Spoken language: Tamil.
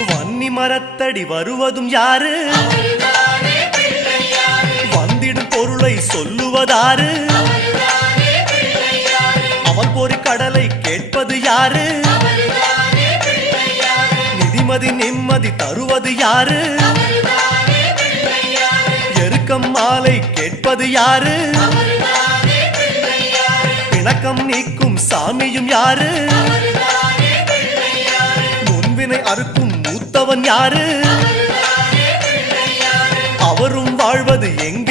வன்னி மரத்தடி வருவதும் யாரு? வந்திடும் பொருளை சொல்லுவதாரு? அவன் பொறி கடலை கேட்பது யாரு? நிதிமதி நிம்மதி தருவது யாரு? எருக்கம் மாலை கேட்பது யாரு? பிணக்கம் நீக்கும் சாமியும் யாரு? முன்வினை அறுக்கும் மூத்தவன் யாரு? அவரும் வாழ்வது எங்க?